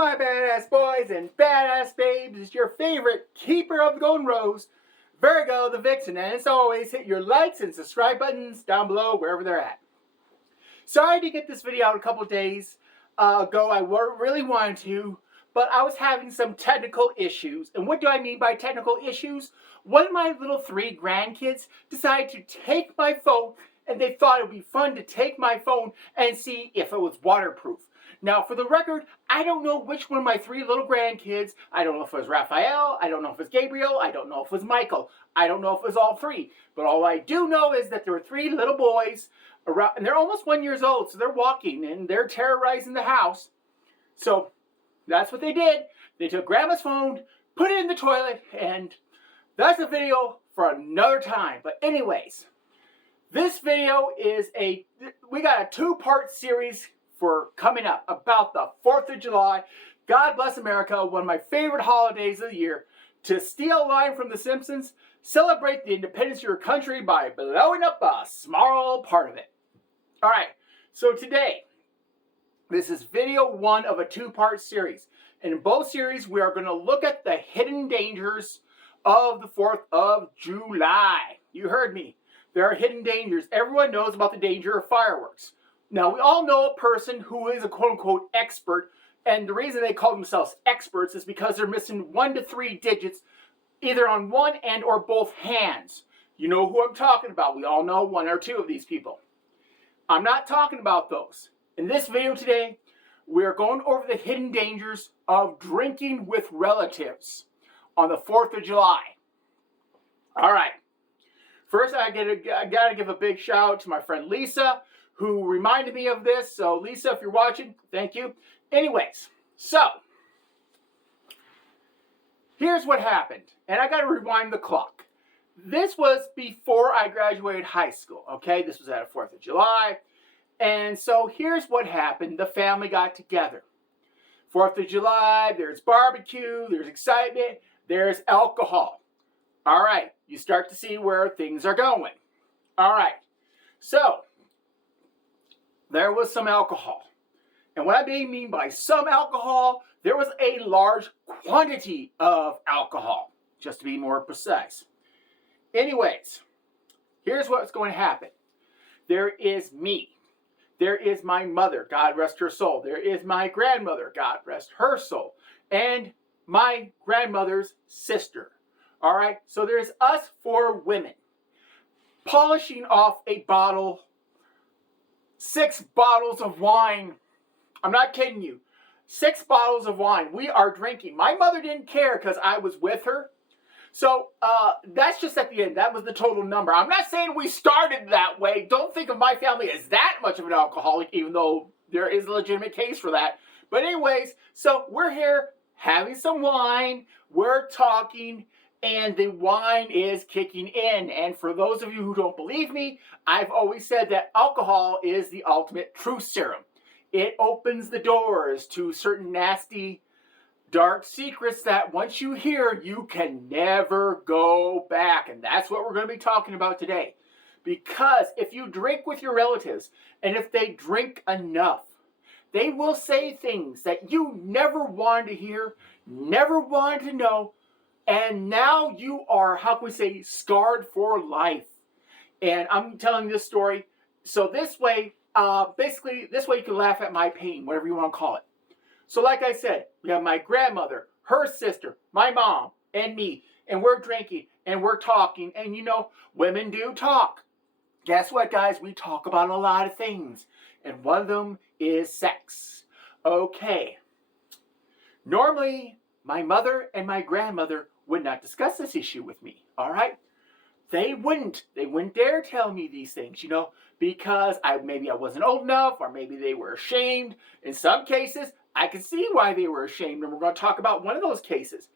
my badass boys and badass babes, it's your favorite keeper of the golden rose, Virgo the Vixen, and as always, hit your likes and subscribe buttons down below wherever they're at. Sorry to get this video out a couple days ago. I really wanted to, but I was having some technical issues. And what do I mean by technical issues? One of my little 3 grandkids decided to take my phone, and they thought it would be fun to take my phone and see if it was waterproof. Now, for the record, I don't know which one of my 3 little grandkids. I don't know if it was Raphael. I don't know if it was Gabriel. I don't know if it was Michael. I don't know if it was all 3. But all I do know is that there were 3 little boys, around, and they're almost 1 year old, so they're walking, and they're terrorizing the house. So that's what they did. They took Grandma's phone, put it in the toilet, and that's a video for another time. But anyways, this video is we got a 2-part series for coming up about the 4th of July. God bless America, one of my favorite holidays of the year. To steal a line from The Simpsons, celebrate the independence of your country by blowing up a small part of it. All right, so today, this is video 1 of a 2-part series. And in both series, we are going to look at the hidden dangers of the 4th of July. You heard me. There are hidden dangers. Everyone knows about the danger of fireworks. Now, we all know a person who is a quote-unquote expert, and the reason they call themselves experts is because they're missing 1 to 3 digits, either on one and or both hands. You know who I'm talking about. We all know 1 or 2 of these people. I'm not talking about those. In this video today, we're going over the hidden dangers of drinking with relatives on the 4th of July. All right. First, I gotta give a big shout out to my friend Lisa, who reminded me of this. So Lisa, if you're watching, thank you. Anyways, so here's what happened. And I got to rewind the clock. This was before I graduated high school, okay? This was at the 4th of July. And so here's what happened. The family got together. 4th of July, there's barbecue, there's excitement, there's alcohol. All right, you start to see where things are going. All right, so there was some alcohol. And what I mean by some alcohol, there was a large quantity of alcohol, just to be more precise. Anyways, here's what's going to happen. There is me. There is my mother, God rest her soul. There is my grandmother, God rest her soul. And my grandmother's sister. All right, so there's us 4 women polishing off a bottle, 6 bottles of wine. I'm not kidding you. 6 bottles of wine. We are drinking. My mother didn't care because I was with her. So that's just at the end. That was the total number. I'm not saying we started that way. Don't think of my family as that much of an alcoholic, even though there is a legitimate case for that. But anyways, so we're here having some wine. We're talking, and the wine is kicking in. And for those of you who don't believe me, I've always said that alcohol is the ultimate truth serum. It opens the doors to certain nasty, dark secrets that once you hear, you can never go back. And that's what we're going to be talking about today. Because if you drink with your relatives, and if they drink enough, they will say things that you never wanted to hear, never wanted to know, and now you are, how can we say, scarred for life. And I'm telling this story, so this way, basically, this way you can laugh at my pain, whatever you want to call it. So like I said, we have my grandmother, her sister, my mom, and me, and we're drinking, and we're talking, and you know, women do talk. Guess what, guys? We talk about a lot of things, and one of them is sex. Okay. Normally, my mother and my grandmother would not discuss this issue with me, all right? They wouldn't dare tell me these things, you know, because maybe I wasn't old enough, or maybe they were ashamed. In some cases, I can see why they were ashamed, and we're going to talk about one of those cases.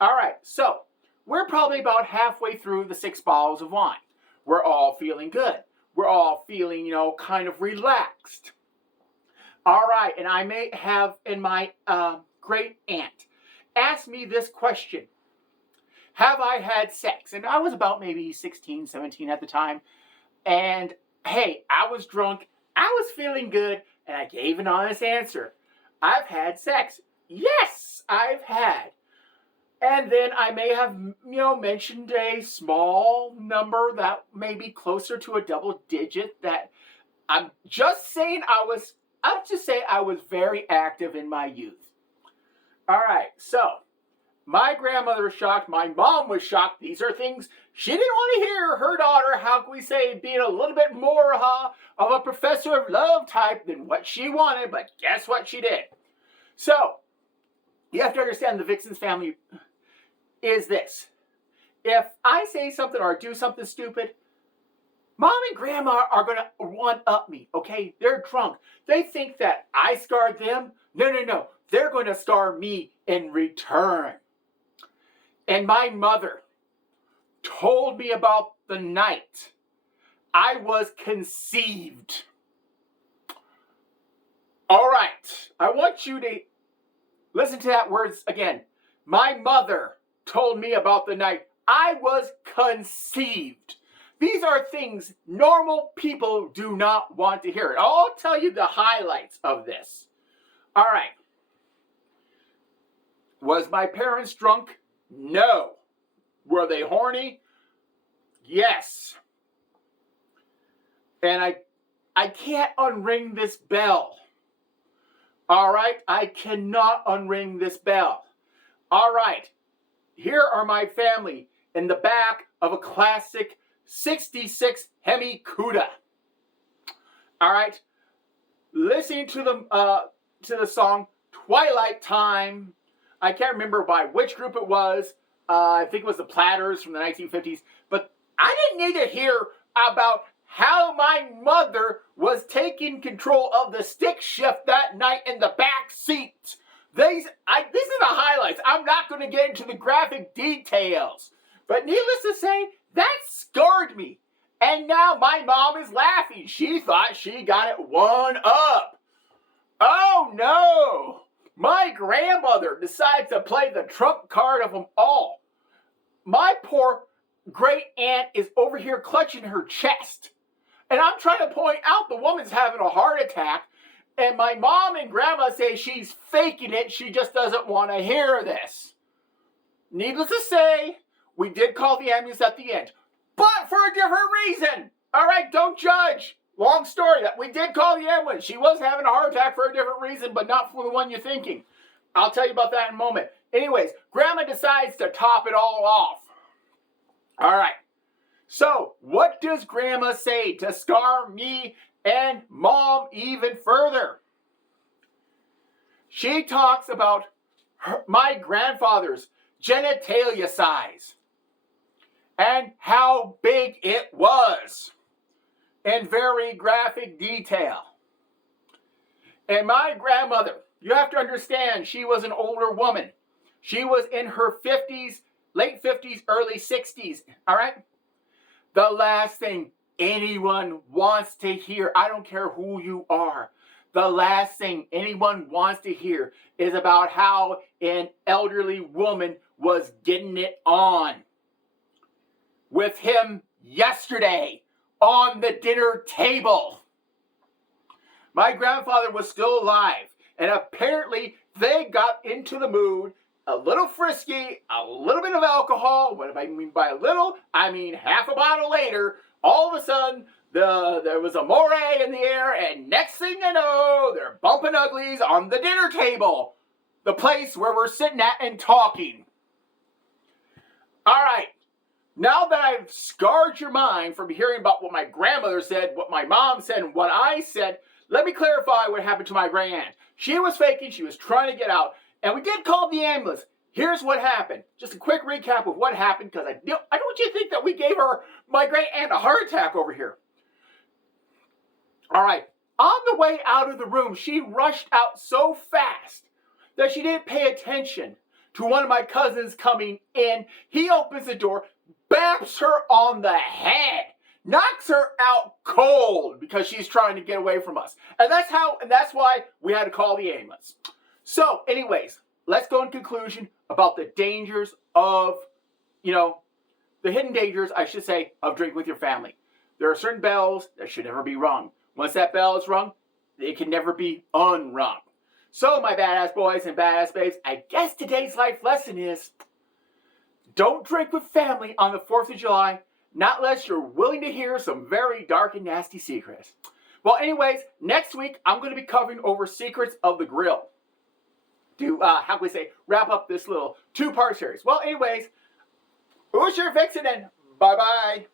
All right, so we're probably about halfway through the 6 bottles of wine. We're all feeling good. We're all feeling, you know, kind of relaxed. All right, and I may have, in my great aunt, asked me this question. Have I had sex? And I was about maybe 16, 17 at the time. And hey, I was drunk. I was feeling good. And I gave an honest answer. I've had sex. Yes, I've had. And then I may have, mentioned a small number that may be closer to a double digit that I'm just saying I'll just say I was very active in my youth. All right, so my grandmother was shocked. My mom was shocked. These are things she didn't want to hear. Her daughter, how can we say, being a little bit more of a professor of love type than what she wanted, but guess what she did? So, you have to understand the Vixens family is this. If I say something or do something stupid, Mom and Grandma are going to one-up me, okay? They're drunk. They think that I scarred them. No. They're going to scar me in return. And my mother told me about the night I was conceived. All right. I want you to listen to that words again. My mother told me about the night I was conceived. These are things normal people do not want to hear. I'll tell you the highlights of this. All right. Was my parents drunk? No. Were they horny? Yes. And I can't unring this bell. All right? I cannot unring this bell. All right. Here are my family in the back of a classic 66 Hemi Cuda. All right. Listening to the song Twilight Time. I can't remember by which group it was. I think it was the Platters from the 1950s. But I didn't need to hear about how my mother was taking control of the stick shift that night in the back seat. These are the highlights. I'm not going to get into the graphic details. But needless to say, that scarred me. And now my mom is laughing. She thought she got it one up. Oh no! My grandmother decides to play the trump card of them all. My poor great aunt is over here clutching her chest. And I'm trying to point out the woman's having a heart attack. And my mom and grandma say she's faking it. She just doesn't want to hear this. Needless to say, we did call the ambulance at the end. But for a different reason. All right, don't judge. Long story. We did call the ambulance. She was having a heart attack for a different reason, but not for the one you're thinking. I'll tell you about that in a moment. Anyways, Grandma decides to top it all off. All right. So, what does Grandma say to scar me and Mom even further? She talks about my grandfather's genitalia size and how big it was in very graphic detail. And my grandmother, you have to understand, she was an older woman. She was in her 50s, late 50s, early 60s, all right? The last thing anyone wants to hear, I don't care who you are, the last thing anyone wants to hear is about how an elderly woman was getting it on with him yesterday on the dinner table. My grandfather was still alive, and apparently they got into the mood, a little frisky, a little bit of alcohol. What do I mean by a little? I mean half a bottle later, all of a sudden, there was a moray in the air, and next thing you know, they're bumping uglies on the dinner table, the place where we're sitting at and talking. All right. Now that I've scarred your mind from hearing about what my grandmother said, what my mom said, and what I said, let me clarify what happened to my great aunt. She was faking. She was trying to get out. And we did call the ambulance. Here's what happened. Just a quick recap of what happened, because I don't want you to think that we gave my great aunt a heart attack over here. All right. On the way out of the room, she rushed out so fast that she didn't pay attention to one of my cousins coming in. He opens the door, baps her on the head, knocks her out cold because she's trying to get away from us. And that's why we had to call the ambulance. So, anyways, let's go in conclusion about the dangers of, the hidden dangers, I should say, of drinking with your family. There are certain bells that should never be rung. Once that bell is rung, it can never be unrung. So, my badass boys and badass babes, I guess today's life lesson is don't drink with family on the 4th of July, not unless you're willing to hear some very dark and nasty secrets. Well, anyways, next week I'm going to be covering over secrets of the grill to, how can we say, wrap up this little two-part series. Well, anyways, who's your vixen and bye-bye.